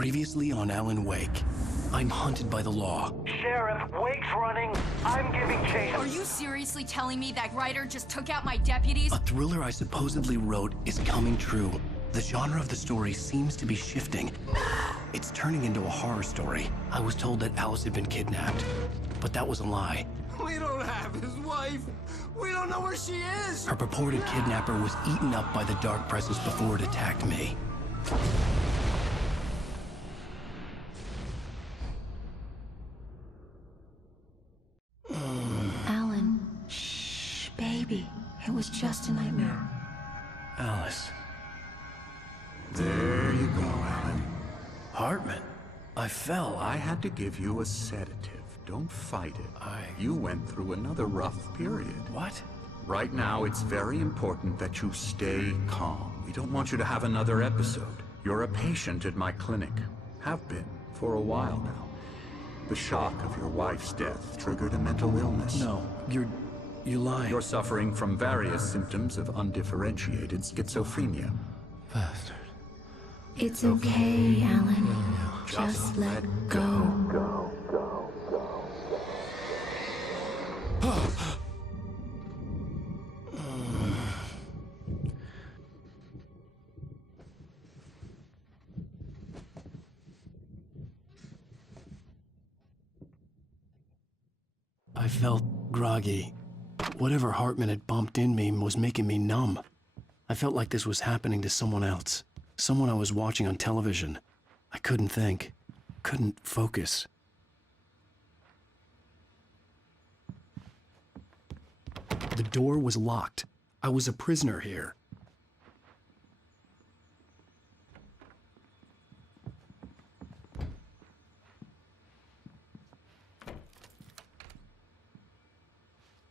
Previously on Alan Wake. I'm hunted by the law. Sheriff, Wake's running. I'm giving chase. Are you seriously telling me that writer just took out my deputies? A thriller I supposedly wrote is coming true. The genre of the story seems to be shifting. It's turning into a horror story. I was told that Alice had been kidnapped, but that was a lie. We don't have his wife. We don't know where she is. Her purported kidnapper was eaten up by the dark presence before it attacked me. Alan, shh, baby. It was just a nightmare. Alice. There you go, Alan. Hartman. I fell. I had to give you a sedative. Don't fight it. You went through another rough period. What? Right now, it's very important that you stay calm. We don't want you to have another episode. You're a patient at my clinic. Have been for a while now. The shock of your wife's death triggered a mental illness. No, you're lying. You're suffering from various symptoms of undifferentiated schizophrenia. Bastard. It's okay, Alan. Just let go. I felt groggy. Whatever Hartman had bumped in me was making me numb. I felt like this was happening to someone else. Someone I was watching on television. I couldn't think. Couldn't focus. The door was locked. I was a prisoner here.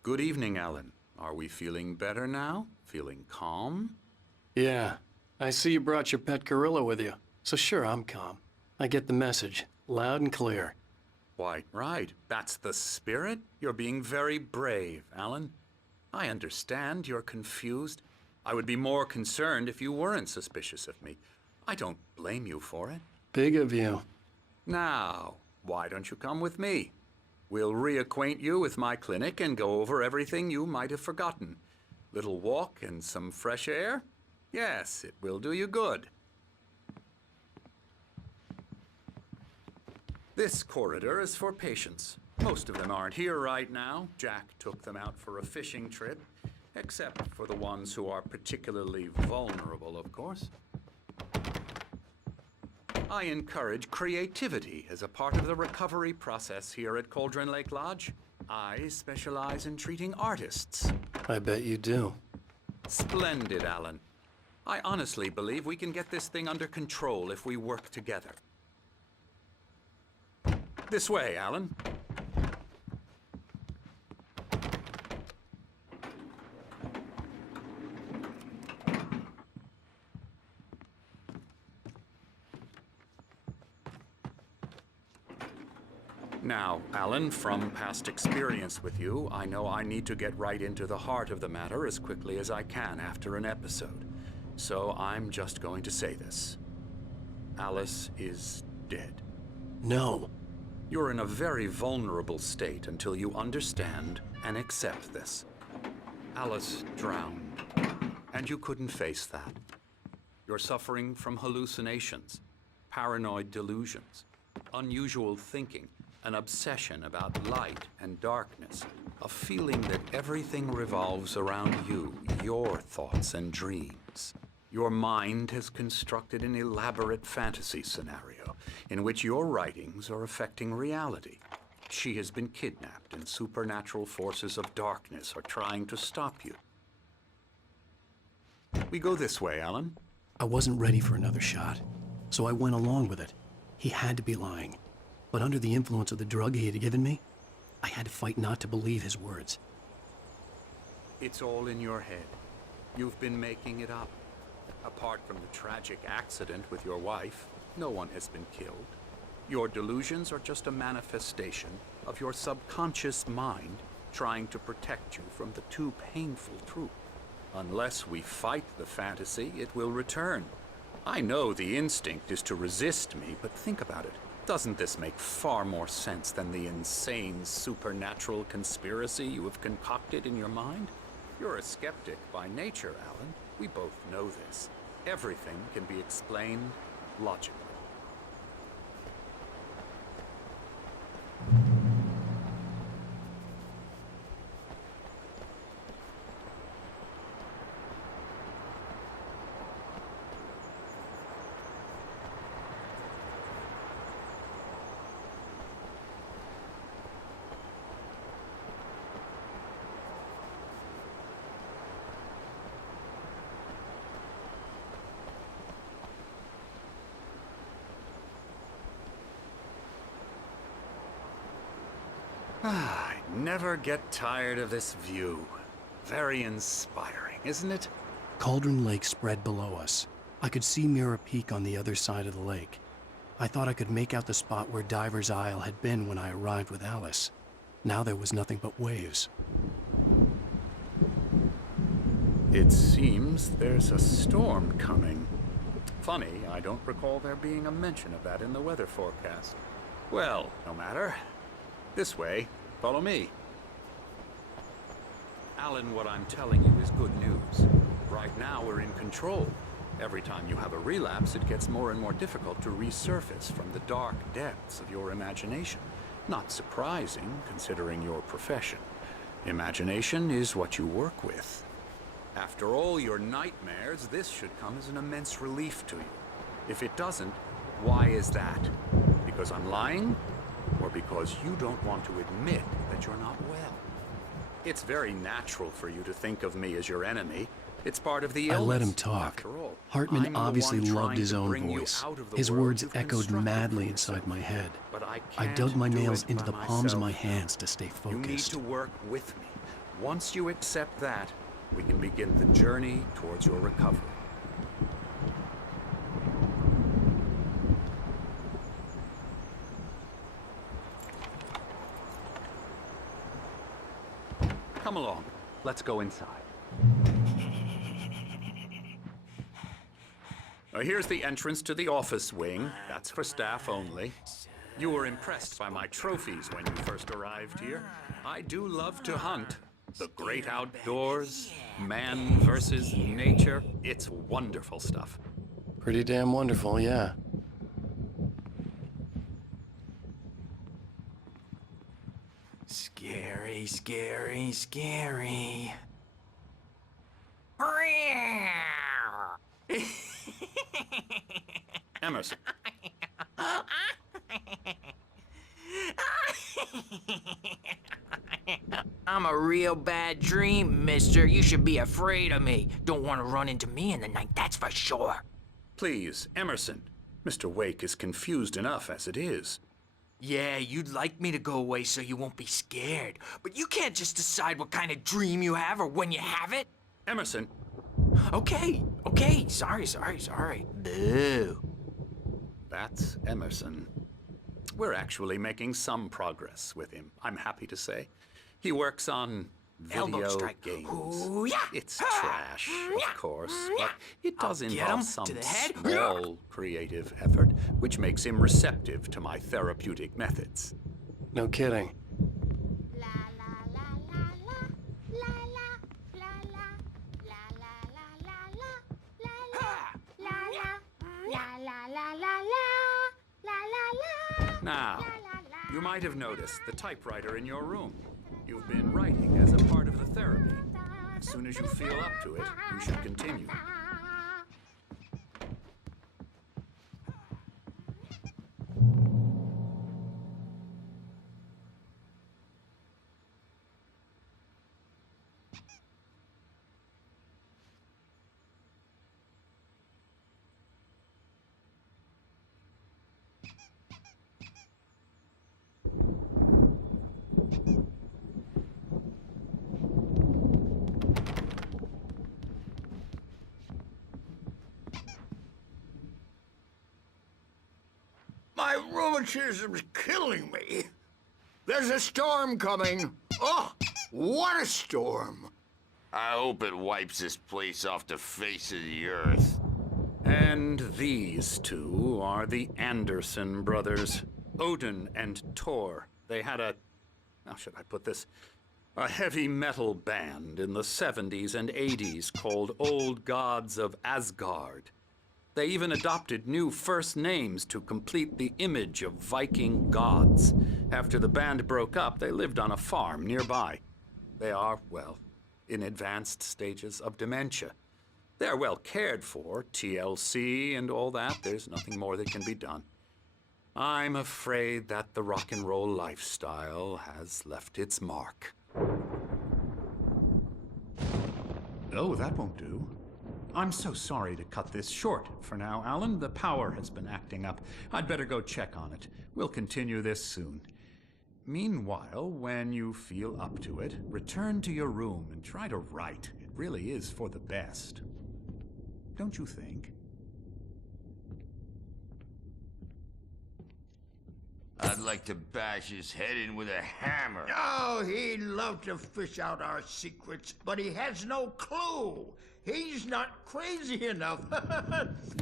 Good evening, Alan. Are we feeling better now? Feeling calm? Yeah. I see you brought your pet gorilla with you. So sure, I'm calm. I get the message. Loud and clear. Quite right. That's the spirit. You're being very brave, Alan. I understand you're confused. I would be more concerned if you weren't suspicious of me. I don't blame you for it. Big of you. Now, why don't you come with me? We'll reacquaint you with my clinic and go over everything you might have forgotten. Little walk and some fresh air? Yes, it will do you good. This corridor is for patients. Most of them aren't here right now. Jack took them out for a fishing trip, except for the ones who are particularly vulnerable, of course. I encourage creativity as a part of the recovery process here at Cauldron Lake Lodge. I specialize in treating artists. I bet you do. Splendid, Alan. I honestly believe we can get this thing under control if we work together. This way, Alan. Now, Alan, from past experience with you, I know I need to get right into the heart of the matter as quickly as I can after an episode. So I'm just going to say this. Alice is dead. No. You're in a very vulnerable state until you understand and accept this. Alice drowned, and you couldn't face that. You're suffering from hallucinations, paranoid delusions, unusual thinking, an obsession about light and darkness, a feeling that everything revolves around you, your thoughts and dreams. Your mind has constructed an elaborate fantasy scenario in which your writings are affecting reality. She has been kidnapped and supernatural forces of darkness are trying to stop you. We go this way, Alan. I wasn't ready for another shot, so I went along with it. He had to be lying. But under the influence of the drug he had given me, I had to fight not to believe his words. It's all in your head. You've been making it up. Apart from the tragic accident with your wife, no one has been killed. Your delusions are just a manifestation of your subconscious mind trying to protect you from the too painful truth. Unless we fight the fantasy, it will return. I know the instinct is to resist me, but think about it. Doesn't this make far more sense than the insane supernatural conspiracy you have concocted in your mind? You're a skeptic by nature, Alan. We both know this. Everything can be explained logically. I never get tired of this view. Very inspiring, isn't it? Cauldron Lake spread below us. I could see Mirror Peak on the other side of the lake. I thought I could make out the spot where Diver's Isle had been when I arrived with Alice. Now there was nothing but waves. It seems there's a storm coming. Funny, I don't recall there being a mention of that in the weather forecast. Well, no matter. This way. Follow me. Alan, what I'm telling you is good news. Right now, we're in control. Every time you have a relapse, it gets more and more difficult to resurface from the dark depths of your imagination. Not surprising, considering your profession. Imagination is what you work with. After all your nightmares, this should come as an immense relief to you. If it doesn't, why is that? Because I'm lying? Or because you don't want to admit that you're not well? It's very natural for you to think of me as your enemy. It's part of the illness. I let him talk. After all, Hartman I'm the obviously one loved trying his to own bring you voice. out of the His world words you've echoed constructed madly for inside yourself. my head. But I I can't dug my do nails it into by the palms of my myself. hands to stay You need focused. to work with me. Once you accept that, we can begin the journey towards your recovery. Come along. Let's go inside. Now, here's the entrance to the office wing. That's for staff only. You were impressed by my trophies when you first arrived here. I do love to hunt. The great outdoors, man versus nature. It's wonderful stuff. Pretty damn wonderful, yeah. Scary, scary, scary. Emerson. I'm a real bad dream, mister. You should be afraid of me. Don't want to run into me in the night, that's for sure. Please, Emerson. Mr. Wake is confused enough as it is. Yeah, you'd like me to go away so you won't be scared. But you can't just decide what kind of dream you have or when you have it. Emerson. Okay, sorry. Boo. That's Emerson. We're actually making some progress with him, I'm happy to say. He works on Elbow video strike. games. Ooh, yeah. It's trash, of course, but it does I'll get involve him some to the head. small creative effort, which makes him receptive to my therapeutic methods. No kidding. Now, you might have noticed the typewriter in your room. You've been writing as a part of the therapy. As soon as you feel up to it, you should continue. My rheumatism's killing me. There's a storm coming. Oh, what a storm. I hope it wipes this place off the face of the earth. And these two are the Anderson brothers, Odin and Thor. They had how should I put this? A heavy metal band in the 70s and 80s called Old Gods of Asgard. They even adopted new first names to complete the image of Viking gods. After the band broke up, they lived on a farm nearby. They are, well, in advanced stages of dementia. They're well cared for, TLC and all that. There's nothing more that can be done. I'm afraid that the rock and roll lifestyle has left its mark. Oh, that won't do. I'm so sorry to cut this short for now, Alan. The power has been acting up. I'd better go check on it. We'll continue this soon. Meanwhile, when you feel up to it, return to your room and try to write. It really is for the best. Don't you think? I'd like to bash his head in with a hammer. Oh, he'd love to fish out our secrets, but he has no clue. He's not crazy enough.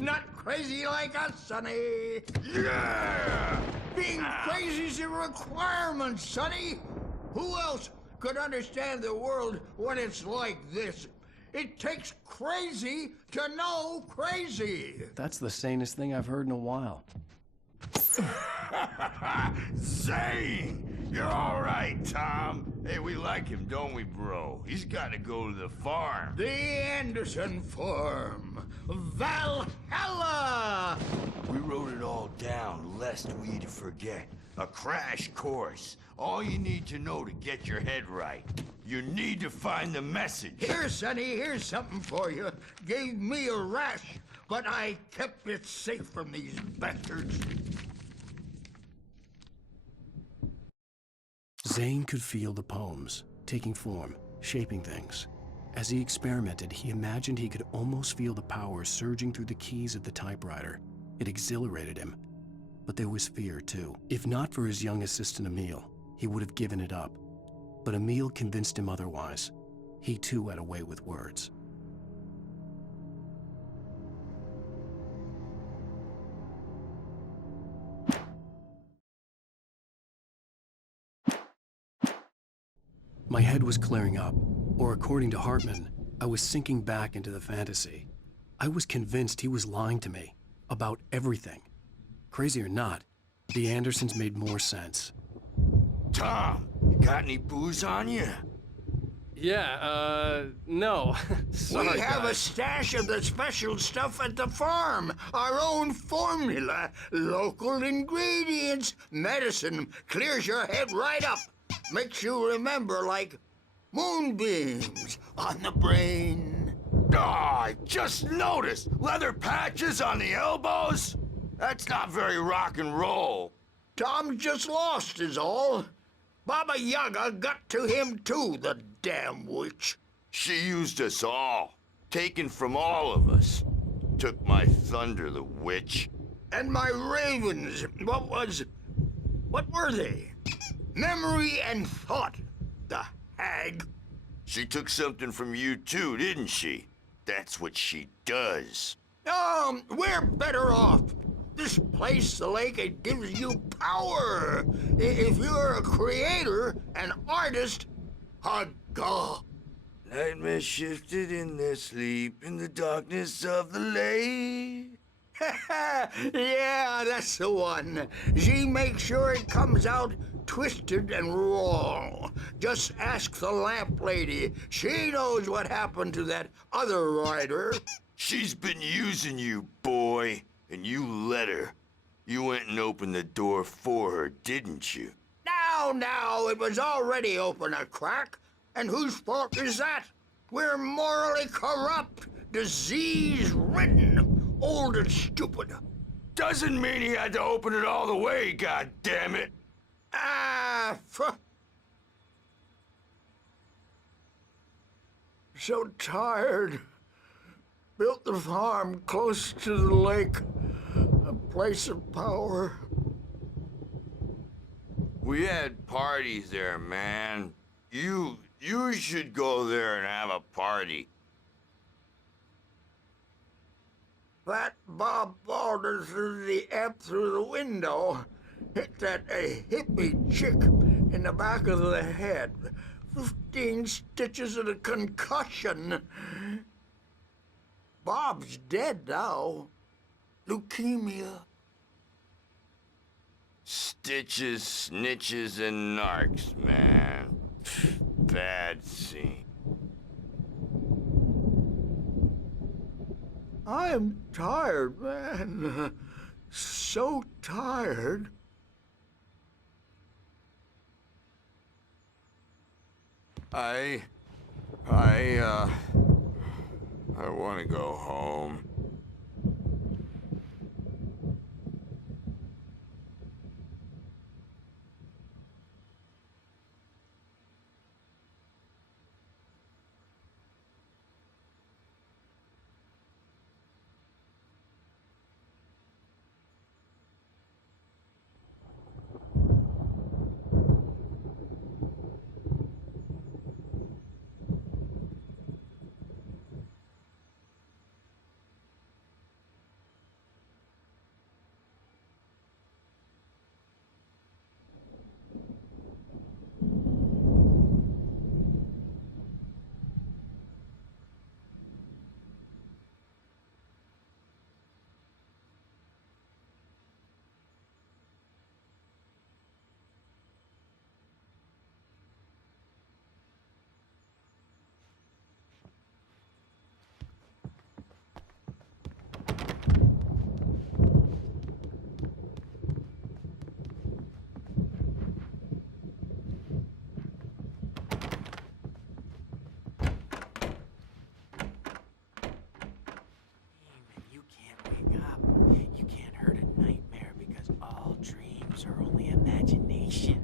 Not crazy like us, Sonny. Yeah! Being crazy's a requirement, Sonny. Who else could understand the world when it's like this? It takes crazy to know crazy. That's the sanest thing I've heard in a while. Zane! You're all right, Tom. Hey, we like him, don't we, bro? He's got to go to the farm. The Anderson Farm. Valhalla! We wrote it all down, lest we forget. A crash course. All you need to know to get your head right. You need to find the message. Here, Sonny, here's something for you. Gave me a rash, but I kept it safe from these bastards. Zane could feel the poems, taking form, shaping things. As he experimented, he imagined he could almost feel the power surging through the keys of the typewriter. It exhilarated him. But there was fear, too. If not for his young assistant, Emil, he would have given it up. But Emil convinced him otherwise. He, too, had a way with words. My head was clearing up, or according to Hartman, I was sinking back into the fantasy. I was convinced he was lying to me about everything. Crazy or not, the Andersons made more sense. Tom, you got any booze on you? Yeah, no. Sorry, We have a guys. stash of the special stuff at the farm. Our own formula. Local ingredients. Medicine clears your head right up. Makes you remember like moonbeams on the brain. Oh, I just noticed. Leather patches on the elbows? That's not very rock and roll. Tom just lost is all. Baba Yaga got to him too, the damn witch. She used us all. Taken from all of us. Took my thunder, the witch. And my ravens, what were they? Memory and thought, the hag. She took something from you too, didn't she? That's what she does. We're better off. This place, the lake, it gives you power. If you're a creator, an artist, a god. Nightmare shifted in their sleep in the darkness of the lake. Yeah, that's the one. She makes sure it comes out twisted and wrong. Just ask the lamp lady. She knows what happened to that other rider. She's been using you, boy, and you let her. You went and opened the door for her, didn't you? Now, it was already open a crack. And whose fault is that? We're morally corrupt, disease-ridden, old and stupid. Doesn't mean he had to open it all the way, goddammit. So tired. Built the farm close to the lake, a place of power. We had parties there, man. You should go there and have a party. That Bob Balder threw the amp through the window. Hit that hippie chick in the back of the head. 15 stitches and a concussion. Bob's dead now. Leukemia. Stitches, snitches, and narcs, man. Bad scene. I am tired, man. So tired. I want to go home. You can't wake up. You can't hurt a nightmare because all dreams are only imagination.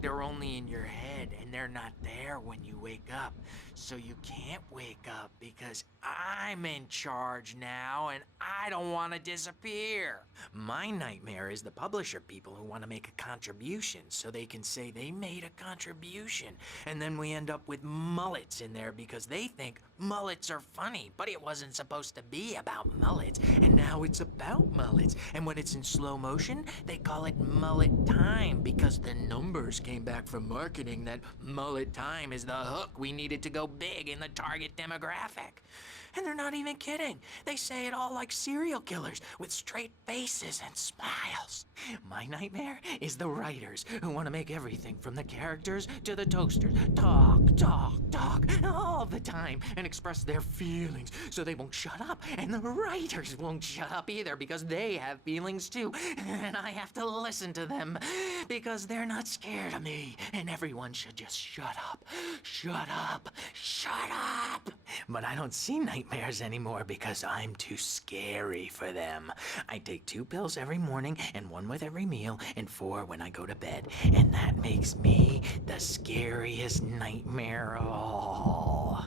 They're only in your head and they're not there when you wake up. So you can't wake up because I'm in charge now and I don't want to disappear. My nightmare is the publisher people who want to make a contribution so they can say they made a contribution. And then we end up with mullets in there because they think mullets are funny, but it wasn't supposed to be about mullets. And now it's about mullets. And when it's in slow motion, they call it mullet time because the numbers came back from marketing that mullet time is the hook we needed to go big in the target demographic. And they're not even kidding. They say it all like serial killers with straight faces and smiles. My nightmare is the writers who want to make everything from the characters to the toasters talk all the time and express their feelings so they won't shut up. And the writers won't shut up either because they have feelings too. And I have to listen to them because they're not scared of me. And everyone should just shut up. Shut up. Shut up. But I don't see nightmares anymore because I'm too scary for them. I take 2 pills every morning and 1 with every meal and 4 when I go to bed. And that makes me the scariest nightmare of all.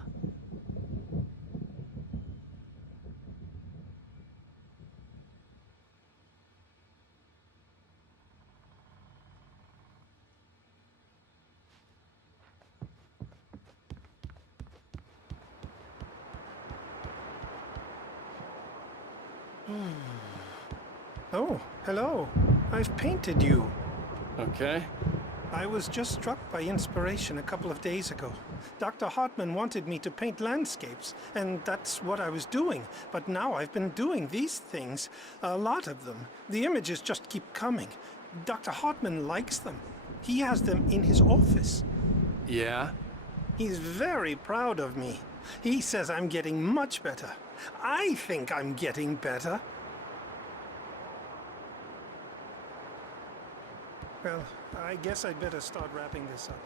Oh, hello. I've painted you. Okay. I was just struck by inspiration a couple of days ago. Dr. Hartman wanted me to paint landscapes, and that's what I was doing. But now I've been doing these things, a lot of them. The images just keep coming. Dr. Hartman likes them. He has them in his office. Yeah? He's very proud of me. He says I'm getting much better. I think I'm getting better. Well, I guess I'd better start wrapping this up.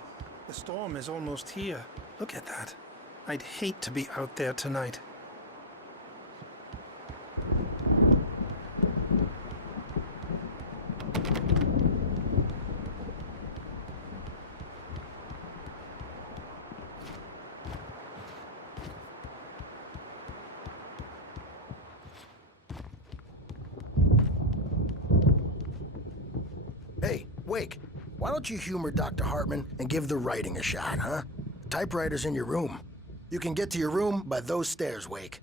The storm is almost here. Look at that. I'd hate to be out there tonight. Hey, Wake, why don't you humor Dr. Hartman and give the writing a shot, huh? The typewriter's in your room. You can get to your room by those stairs, Wake.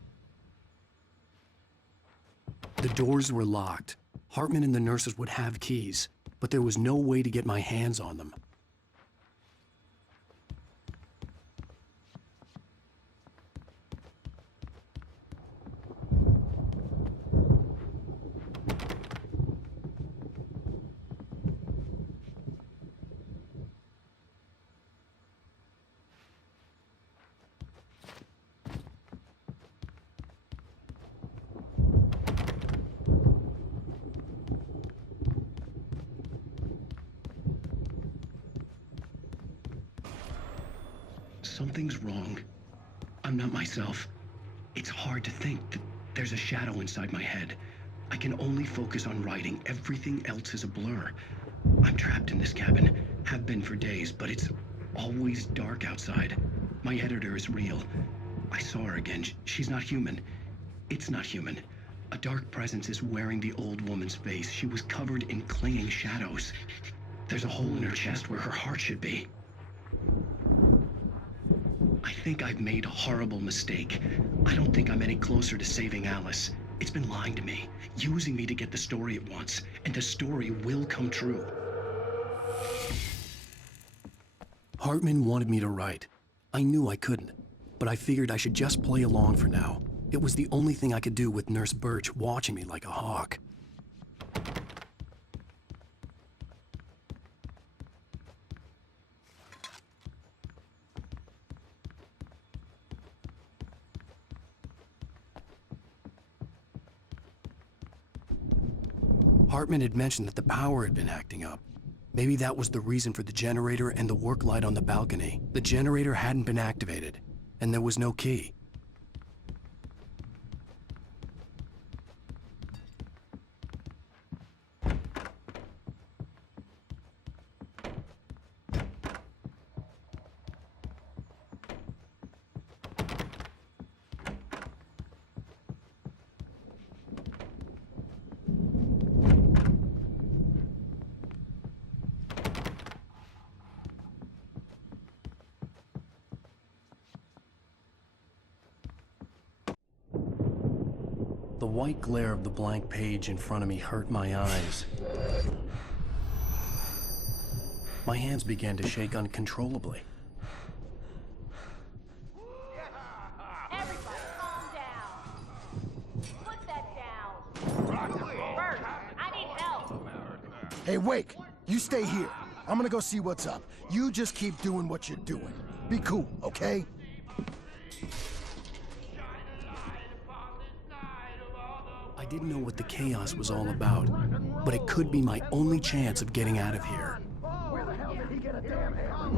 The doors were locked. Hartman and the nurses would have keys, but there was no way to get my hands on them. Something's wrong. I'm not myself. It's hard to think that there's a shadow inside my head. I can only focus on writing. Everything else is a blur. I'm trapped in this cabin. Have been for days, but it's always dark outside. My editor is real. I saw her again. She's not human. It's not human. A dark presence is wearing the old woman's face. She was covered in clinging shadows. There's a hole in her chest where her heart should be. I think I've made a horrible mistake. I don't think I'm any closer to saving Alice. It's been lying to me, using me to get the story it wants, and the story will come true. Hartman wanted me to write. I knew I couldn't, but I figured I should just play along for now. It was the only thing I could do with Nurse Birch watching me like a hawk. Hartman had mentioned that the power had been acting up. Maybe that was the reason for the generator and the work light on the balcony. The generator hadn't been activated, and there was no key. The white glare of the blank page in front of me hurt my eyes. My hands began to shake uncontrollably. Everybody, calm down. Put that down. Bert, I need help. Hey, Wake, you stay here. I'm gonna go see what's up. You just keep doing what you're doing. Be cool, okay? I didn't know what the chaos was all about, but it could be my only chance of getting out of here. Where the hell did he get a damn hammer?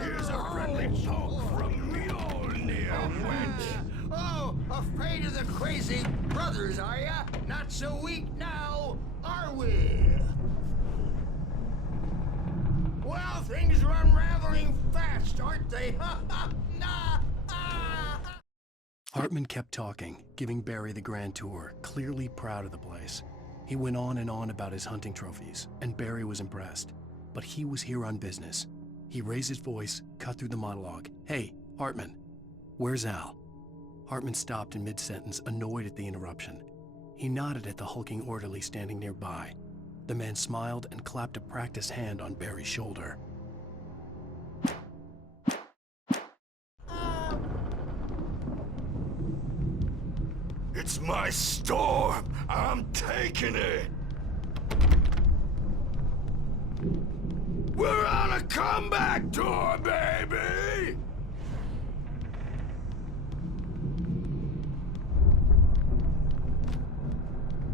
Here's a friendly poke from me old near wench. Oh, afraid of the crazy brothers, are ya? Not so weak now, are we? Well, things are unraveling fast, aren't they? Ha ha! Nah! Hartman kept talking, giving Barry the grand tour, clearly proud of the place. He went on and on about his hunting trophies, and Barry was impressed. But he was here on business. He raised his voice, cut through the monologue. Hey, Hartman, where's Al? Hartman stopped in mid-sentence, annoyed at the interruption. He nodded at the hulking orderly standing nearby. The man smiled and clapped a practiced hand on Barry's shoulder. It's my storm. I'm taking it. We're on a comeback tour, baby.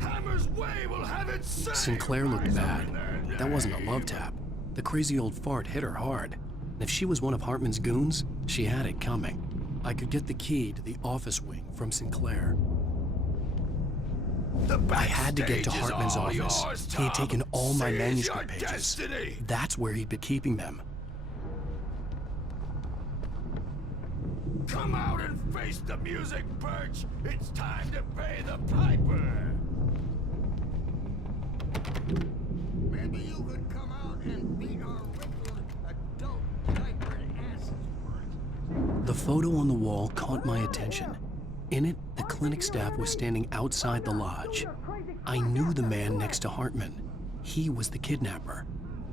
Hammer's way will have it say. Sinclair looked bad. That wasn't a love tap. The crazy old fart hit her hard. And if she was one of Hartman's goons, she had it coming. I could get the key to the office wing from Sinclair. I had to get to Hartman's office. He had taken all my manuscript pages. That's where he'd been keeping them. Come out and face the music, Birch. It's time to pay the piper. Maybe you could come out and beat our wrinkled adult diapered asses for it. The photo on the wall caught my attention. In it, the clinic staff was standing outside the lodge. I knew the man next to Hartman. He was the kidnapper.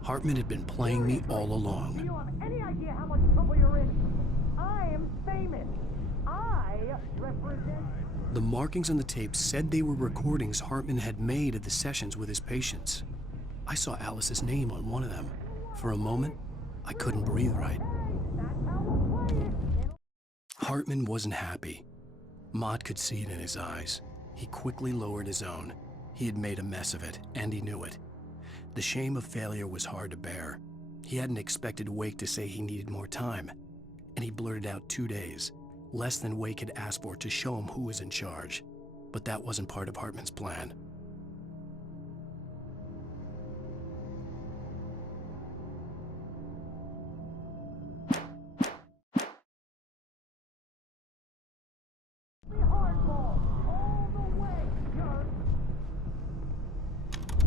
Hartman had been playing me all along. Do you have any idea how much trouble you're in? I am famous. I represent... The markings on the tape said they were recordings Hartman had made at the sessions with his patients. I saw Alice's name on one of them. For a moment, I couldn't breathe right. Hartman wasn't happy. Maud could see it in his eyes. He quickly lowered his own. He had made a mess of it, and he knew it. The shame of failure was hard to bear. He hadn't expected Wake to say he needed more time, and he blurted out 2 days, less than Wake had asked for to show him who was in charge. But that wasn't part of Hartman's plan.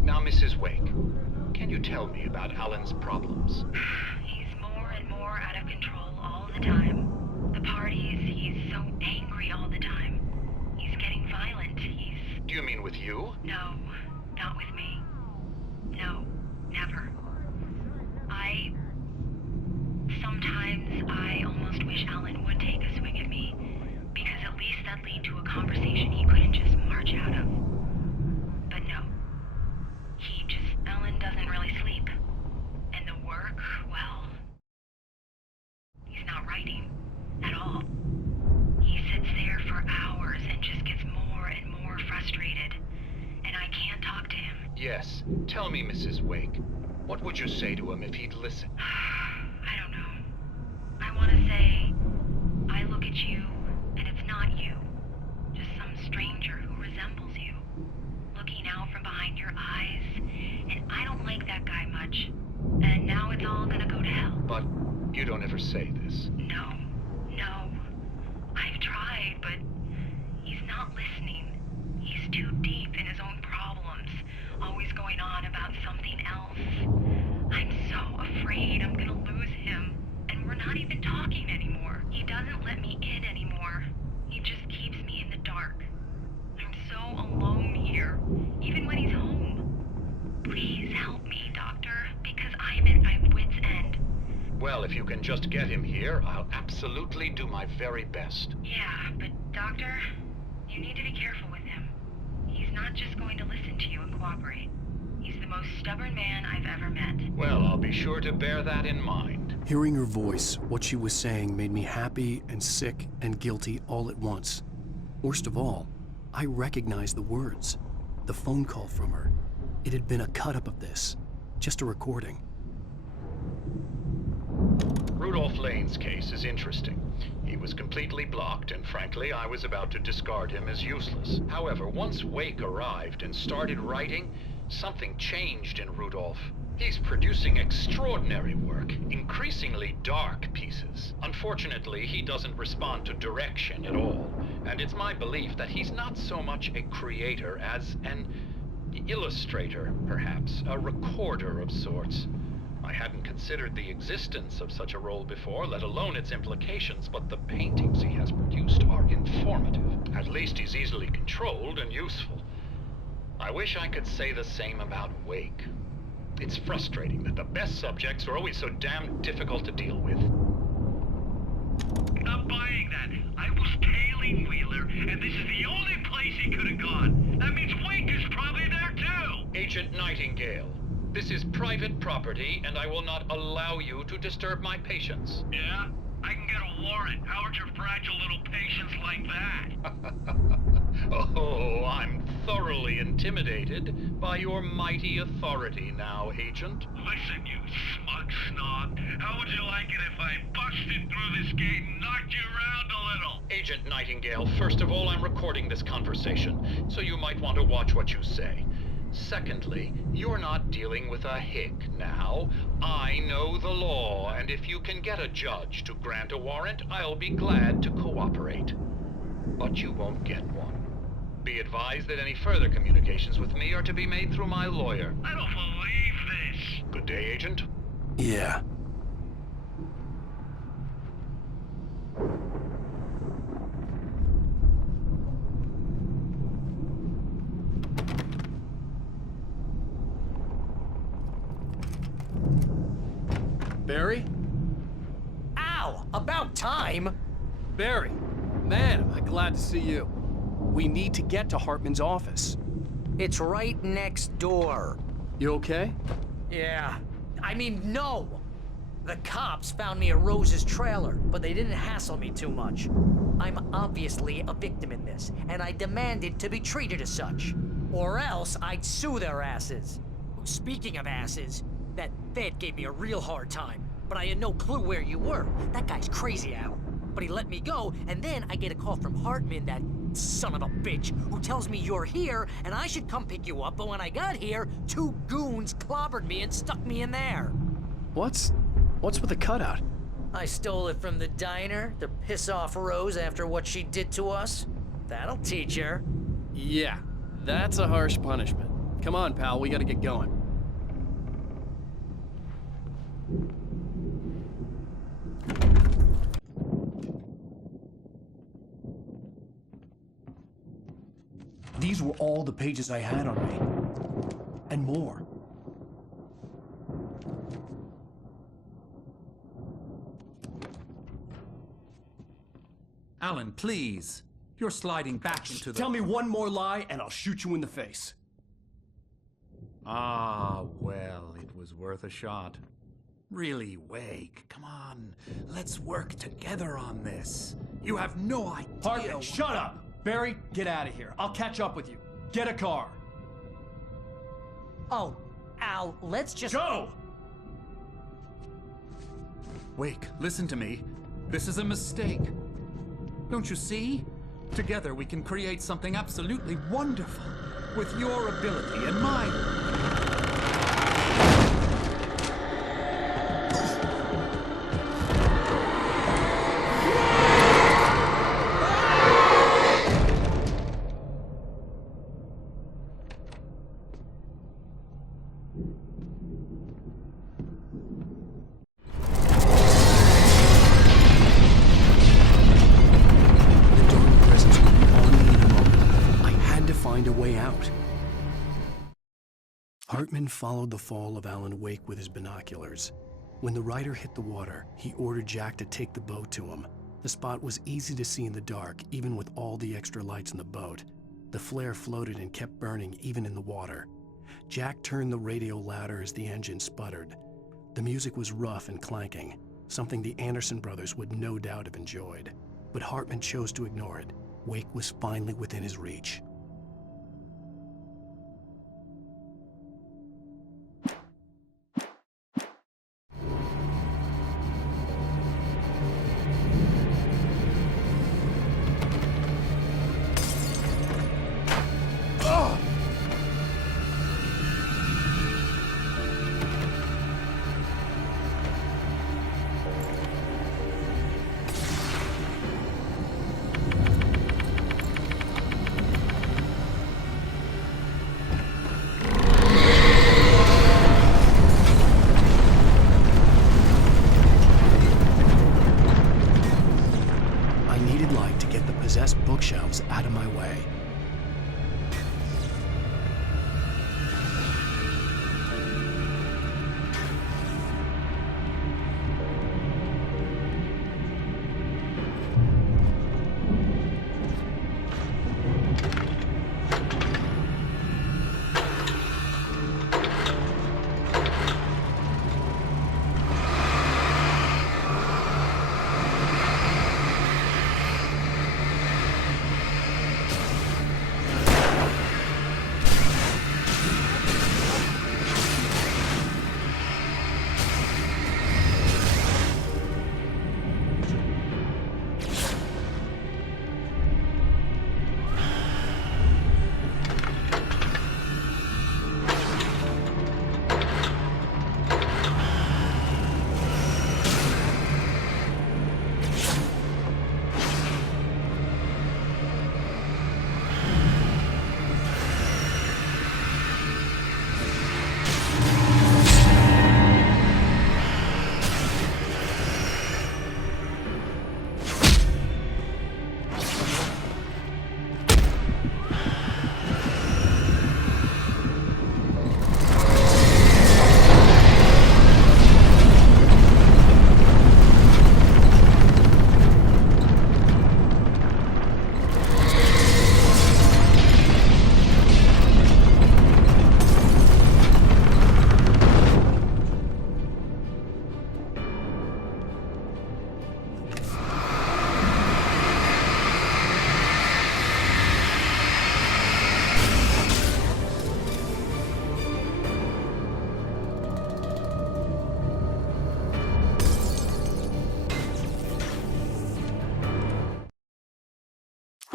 Now, Mrs. Wake, can you tell me about Alan's problems? He's more and more out of control all the time. The parties, he's so angry all the time. He's getting violent. Do you mean with you? No, not with me. No, never. Sometimes I almost wish Alan would take a swing at me, because at least that'd lead to a conversation he couldn't just march out of. But no. Alan doesn't really sleep. And the work, well, he's not writing at all. He sits there for hours and just gets more and more frustrated. And I can't talk to him. Yes. Tell me, Mrs. Wake, what would you say to him if he'd listen? I don't know. I want to say, I look at you, and it's not you. Just some stranger who resembles you. Looking out from behind your eyes, and I don't like that guy much. And now it's all gonna go to hell. But you don't ever say this. No. I've tried, but he's not listening. He's too deep in his own problems, always going on about something else. I'm so afraid I'm gonna lose him, and we're not even talking anymore. He doesn't let me in anymore. He just keeps me in the dark. I'm so alone here, even when he's home. Please help me, Doctor, because I'm at my wit's end. Well, if you can just get him here, I'll absolutely do my very best. Yeah, but Doctor, you need to be careful with him. He's not just going to listen to you and cooperate. He's the most stubborn man I've ever met. Well, I'll be sure to bear that in mind. Hearing her voice, what she was saying made me happy and sick and guilty all at once. Worst of all, I recognized the words. The phone call from her. It had been a cut-up of this. Just a recording. Rudolph Lane's case is interesting. He was completely blocked, and frankly, I was about to discard him as useless. However, once Wake arrived and started writing, something changed in Rudolph. He's producing extraordinary work, increasingly dark pieces. Unfortunately, he doesn't respond to direction at all, and it's my belief that he's not so much a creator as an illustrator, perhaps, a recorder of sorts. I hadn't considered the existence of such a role before, let alone its implications, but the paintings he has produced are informative. At least he's easily controlled and useful. I wish I could say the same about Wake. It's frustrating that the best subjects are always so damn difficult to deal with. Not buying that. I was tailing Wheeler, and this is the only place he could have gone. That means Wake is probably there too! Agent Nightingale, this is private property, and I will not allow you to disturb my patients. Yeah? I can get a warrant. How would your fragile little patients like that? Oh, I'm thoroughly intimidated by your mighty authority now, Agent. Listen, you smug snob. How would you like it if I busted through this gate and knocked you around a little? Agent Nightingale, first of all, I'm recording this conversation, so you might want to watch what you say. Secondly, you're not dealing with a hick now. I know the law, and if you can get a judge to grant a warrant, I'll be glad to cooperate. But you won't get one. Be advised that any further communications with me are to be made through my lawyer. I don't believe this. Good day, Agent. Yeah. Barry? Ow! About time! Barry! Man, am I glad to see you. We need to get to Hartman's office. It's right next door. You okay? Yeah. I mean, no! The cops found me at Rose's trailer, but they didn't hassle me too much. I'm obviously a victim in this, and I demanded to be treated as such. Or else I'd sue their asses. Speaking of asses, that Fed gave me a real hard time, but I had no clue where you were. That guy's crazy, Al. But he let me go, and then I get a call from Hartman, that son of a bitch, who tells me you're here, and I should come pick you up, but when I got here, 2 goons clobbered me and stuck me in there. What's with the cutout? I stole it from the diner to piss off Rose after what she did to us. That'll teach her. Yeah, that's a harsh punishment. Come on, pal, we gotta get going. These were all the pages I had on me. And more. Alan, please. You're sliding back into the... Tell me one more lie and I'll shoot you in the face. Ah, well, it was worth a shot. Really, Wake, come on. Let's work together on this. You have no idea... Hartman, shut up! Barry, get out of here. I'll catch up with you. Get a car. Oh, Al, let's just... Go! Wake, listen to me. This is a mistake. Don't you see? Together we can create something absolutely wonderful. With your ability and mine. Hartman followed the fall of Alan Wake with his binoculars. When the rider hit the water, he ordered Jack to take the boat to him. The spot was easy to see in the dark, even with all the extra lights in the boat. The flare floated and kept burning even in the water. Jack turned the radio louder as the engine sputtered. The music was rough and clanking, something the Anderson brothers would no doubt have enjoyed. But Hartman chose to ignore it. Wake was finally within his reach.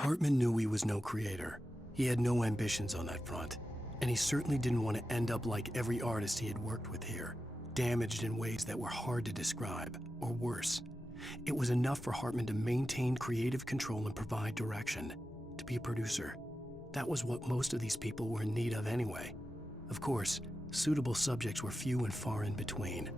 Hartman knew he was no creator. He had no ambitions on that front. And he certainly didn't want to end up like every artist he had worked with here, damaged in ways that were hard to describe, or worse. It was enough for Hartman to maintain creative control and provide direction, to be a producer. That was what most of these people were in need of anyway. Of course, suitable subjects were few and far in between.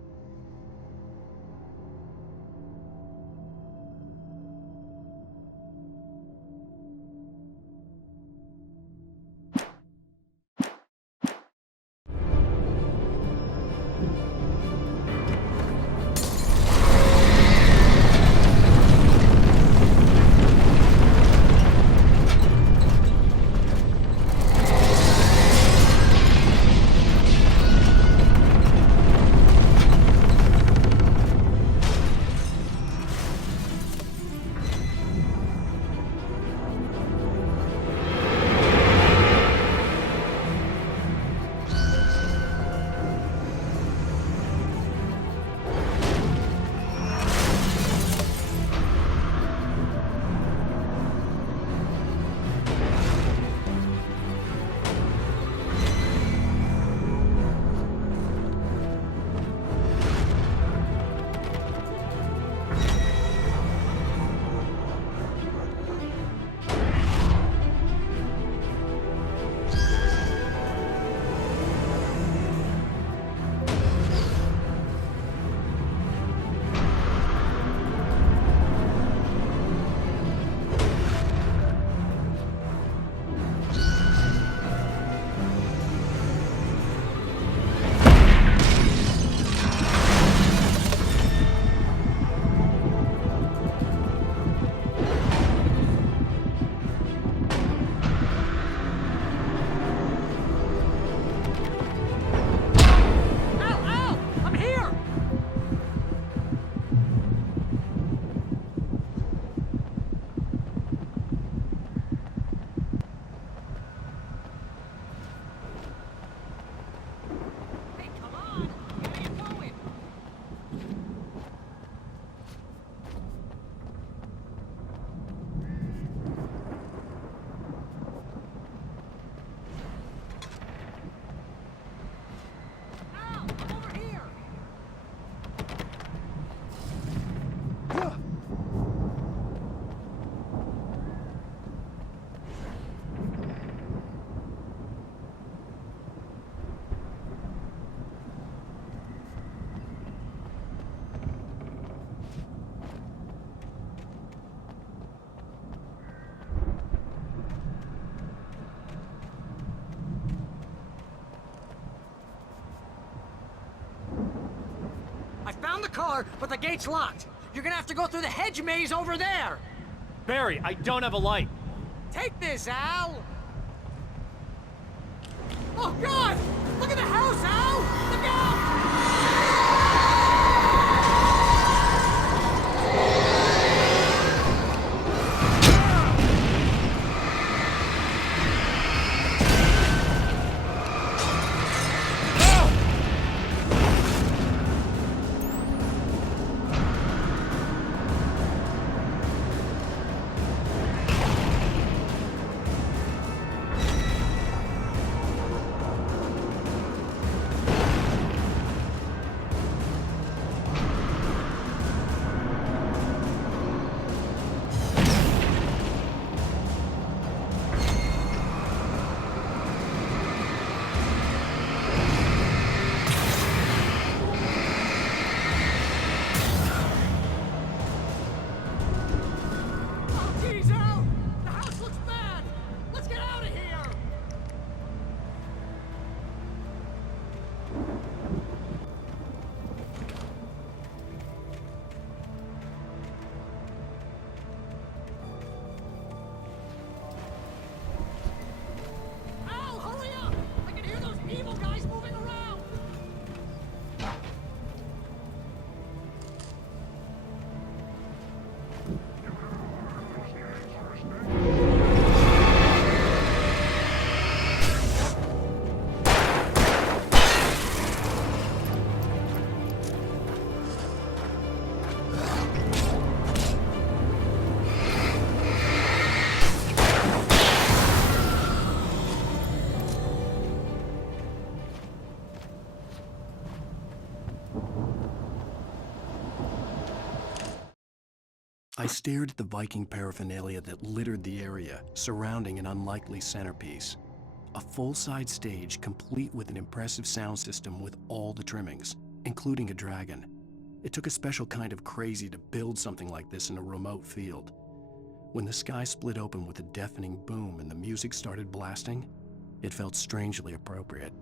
I found the car, but the gate's locked. You're gonna have to go through the hedge maze over there. Barry, I don't have a light. Take this, Al. Oh, God! Look at the house, Al! Look out! I stared at the Viking paraphernalia that littered the area, surrounding an unlikely centerpiece. A full-size stage complete with an impressive sound system with all the trimmings, including a dragon. It took a special kind of crazy to build something like this in a remote field. When the sky split open with a deafening boom and the music started blasting, it felt strangely appropriate.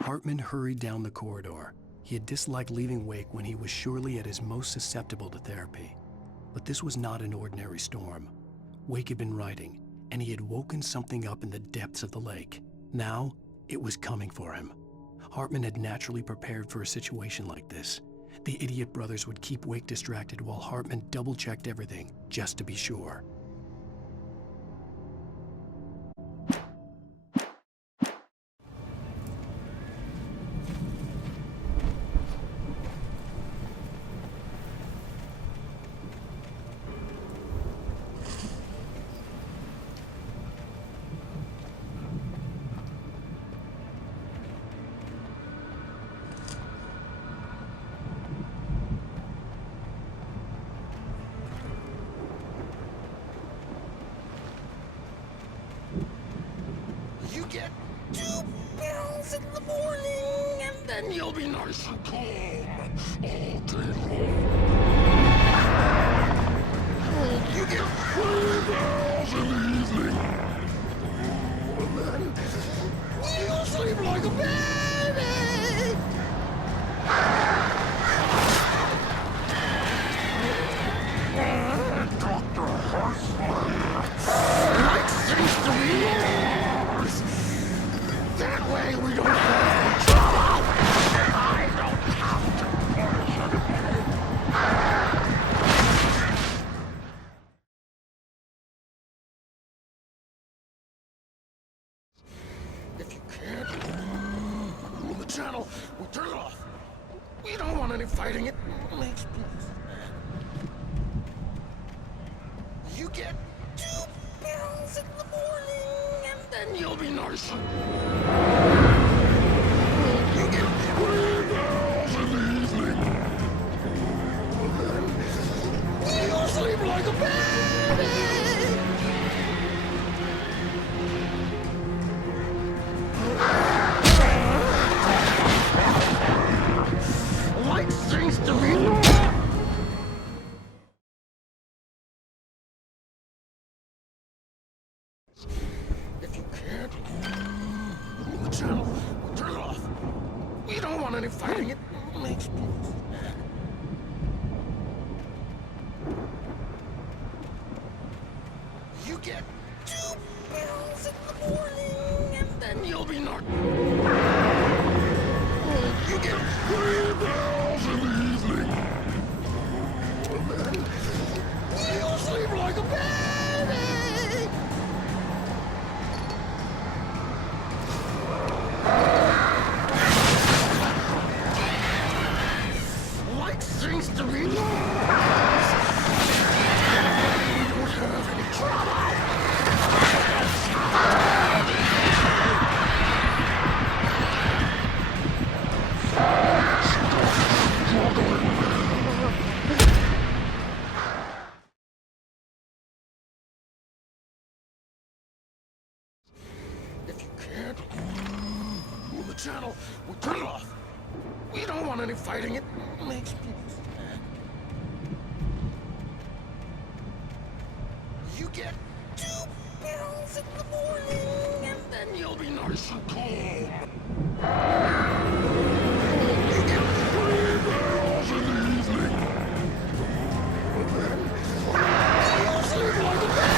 Hartman hurried down the corridor. He had disliked leaving Wake when he was surely at his most susceptible to therapy. But this was not an ordinary storm. Wake had been writing, and he had woken something up in the depths of the lake. Now, it was coming for him. Hartman had naturally prepared for a situation like this. The idiot brothers would keep Wake distracted while Hartman double-checked everything, just to be sure. You get 2 pills in the morning, and then you'll be nice and calm all day long. You get 3 pills in the evening, and then you'll sleep like a baby. Dr. Horseman likes things to be yours. That way we don't have trouble. I don't have to poison. If you can't rule the channel, we turn it off. We don't want any fighting. It makes peace. You get 2 pills in the morning, and then you'll be nice. You get 3 pills in the evening, and then you'll sleep like a baby. Like things to be. If you can't rule the channel, we'll turn it off. We don't want any fighting. It makes peace. You get 2 pills in the morning, and then you'll be not. You get 3 pills in the evening, and then you'll sleep like a baby. channel. We'll turn it off. We don't want any fighting. It makes people sad. You get 2 pills in the morning, and then you'll be nice and calm. You get 3 pills in the evening. And then you'll sleep like a baby.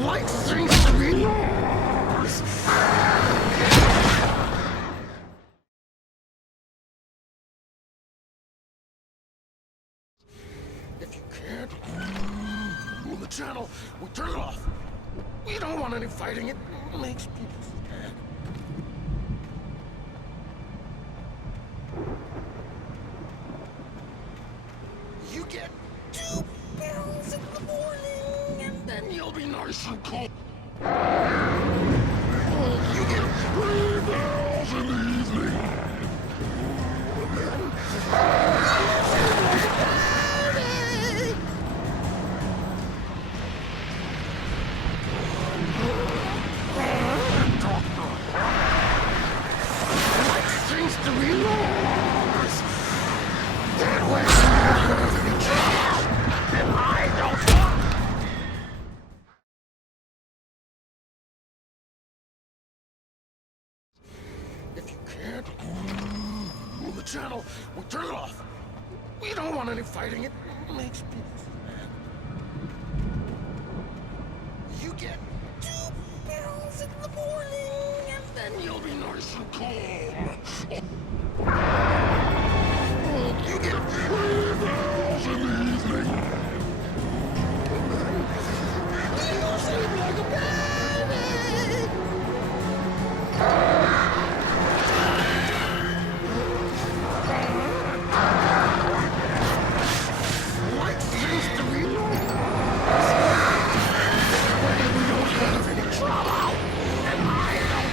Light seems to be yours. If you can't move the channel, we'll turn it off. We don't want any fighting. It makes people sad. You get 2 pills in the morning, and then you'll be nice and calm. You get 3 pills in the evening. And then you'll sleep like a baby. Life seems to be yours. That way you don't have any trouble, and I don't want. If you can't move the channel, we'll turn it off. We don't want any fighting. It makes people sad. You get 2 pills in the morning, and then you'll be nice and calm. You get 3 pills in the evening. And then you'll sleep like a baby. Life seems to be yours. We don't have any trouble, and I don't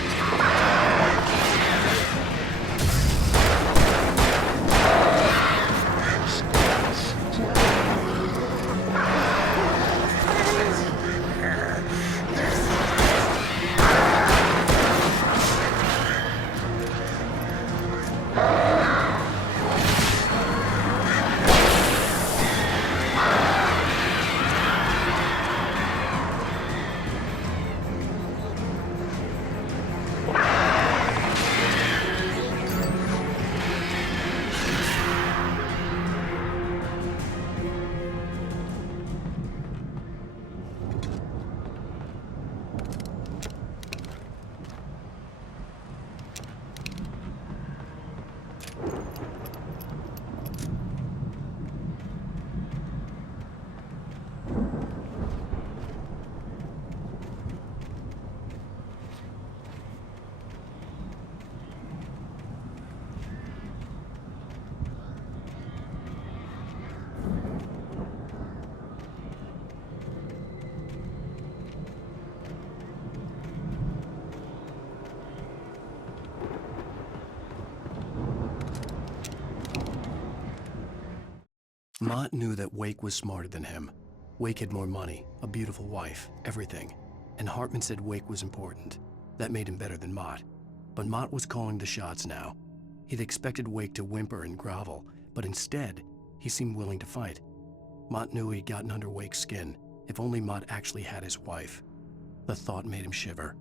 Mott knew that Wake was smarter than him. Wake had more money, a beautiful wife, everything. And Hartman said Wake was important. That made him better than Mott. But Mott was calling the shots now. He'd expected Wake to whimper and grovel, but instead, he seemed willing to fight. Mott knew he'd gotten under Wake's skin. If only Mott actually had his wife. The thought made him shiver.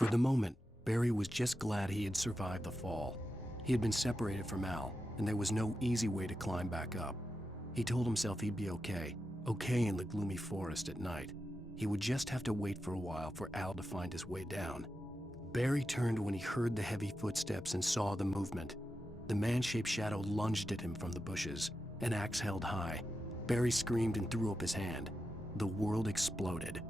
For the moment, Barry was just glad he had survived the fall. He had been separated from Al, and there was no easy way to climb back up. He told himself he'd be okay in the gloomy forest at night. He would just have to wait for a while for Al to find his way down. Barry turned when he heard the heavy footsteps and saw the movement. The man-shaped shadow lunged at him from the bushes, an axe held high. Barry screamed and threw up his hand. The world exploded.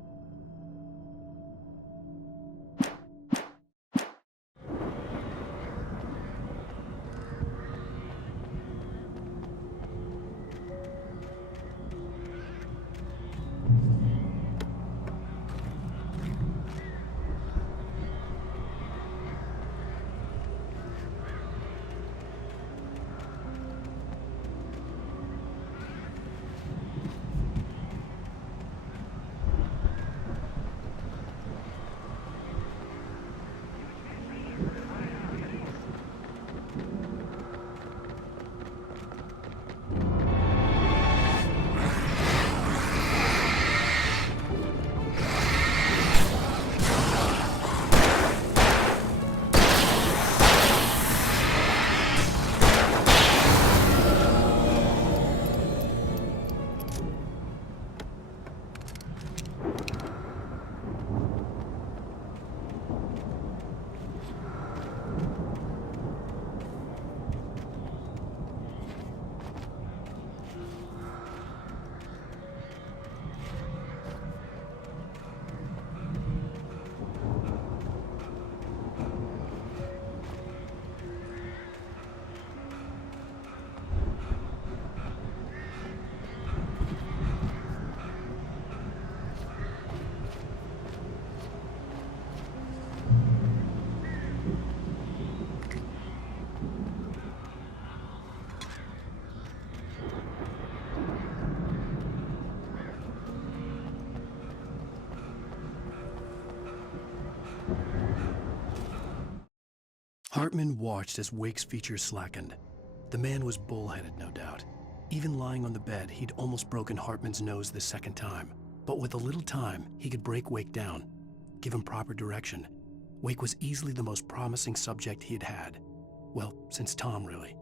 Hartman watched as Wake's features slackened. The man was bullheaded, no doubt. Even lying on the bed, he'd almost broken Hartman's nose the second time. But with a little time, he could break Wake down, give him proper direction. Wake was easily the most promising subject he had had. Well, since Tom, really.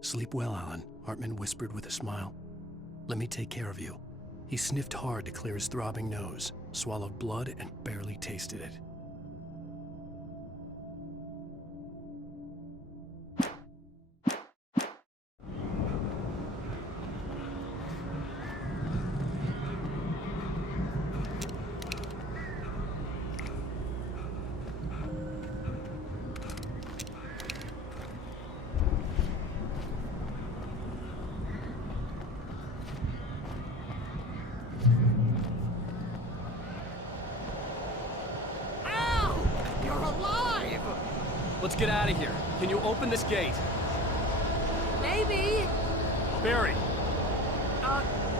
"Sleep well, Alan," Hartman whispered with a smile. "Let me take care of you." He sniffed hard to clear his throbbing nose, swallowed blood, and barely tasted it. Let's get out of here. Can you open this gate? Maybe. Barry!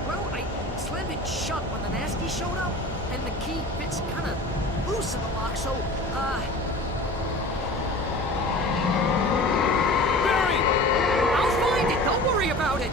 Well, I slammed it shut when the Nasty showed up, and the key fits kind of loose in the lock, so, Barry! I'll find it! Don't worry about it!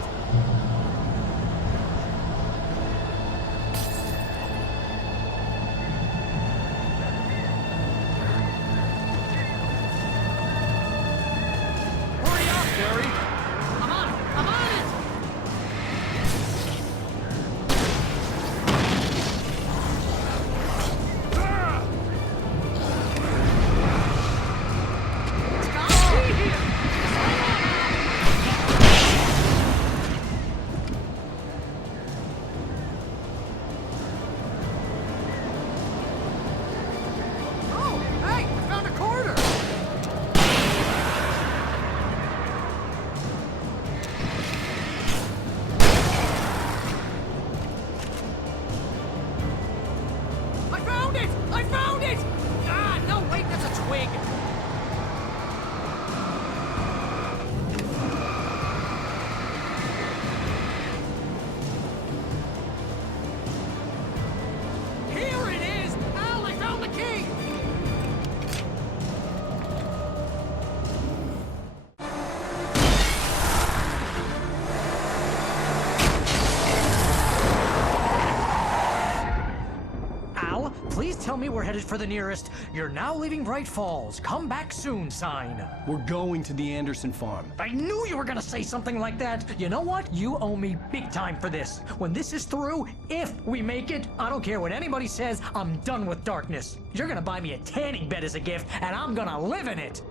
tell me we're headed for the nearest "You're now leaving Bright Falls. Come back soon" sign. We're going to the Anderson farm. I knew you were gonna say something like that. You know what? You owe me big time for this. When this is through, if we make it, I don't care what anybody says, I'm done with darkness. You're gonna buy me a tanning bed as a gift, and I'm gonna live in it.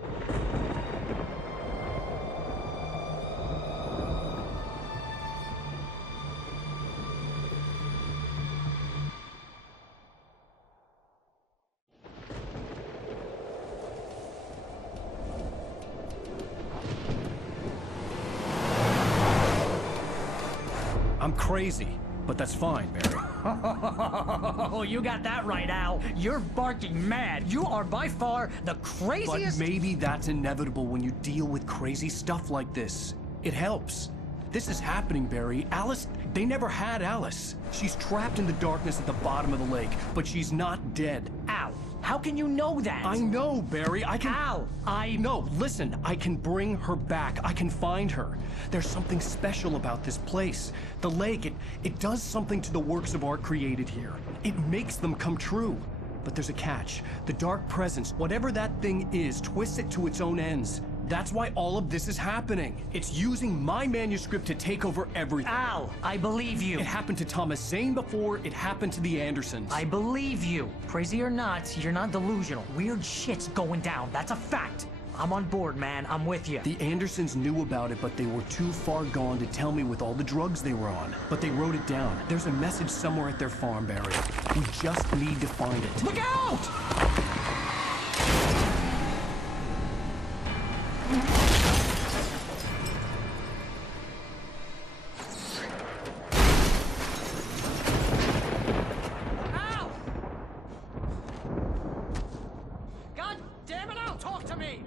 I'm crazy, but that's fine, Barry. Oh, you got that right, Al. You're barking mad. You are by far the craziest. But maybe that's inevitable when you deal with crazy stuff like this. It helps. This is happening, Barry. Alice, they never had Alice. She's trapped in the darkness at the bottom of the lake, but she's not dead. Al, how can you know that? I know, Barry. I can... Al, No, listen. I can bring her back. I can find her. There's something special about this place. The lake, it does something to the works of art created here. It makes them come true. But there's a catch. The dark presence, whatever that thing is, twists it to its own ends. That's why all of this is happening. It's using my manuscript to take over everything. Al, I believe you. It happened to Thomas Zane before, it happened to the Andersons. I believe you. Crazy or not, you're not delusional. Weird shit's going down. That's a fact. I'm on board, man. I'm with you. The Andersons knew about it, but they were too far gone to tell me with all the drugs they were on. But they wrote it down. There's a message somewhere at their farm, Barry. We just need to find it. Look out! God damn it, Al, talk to me!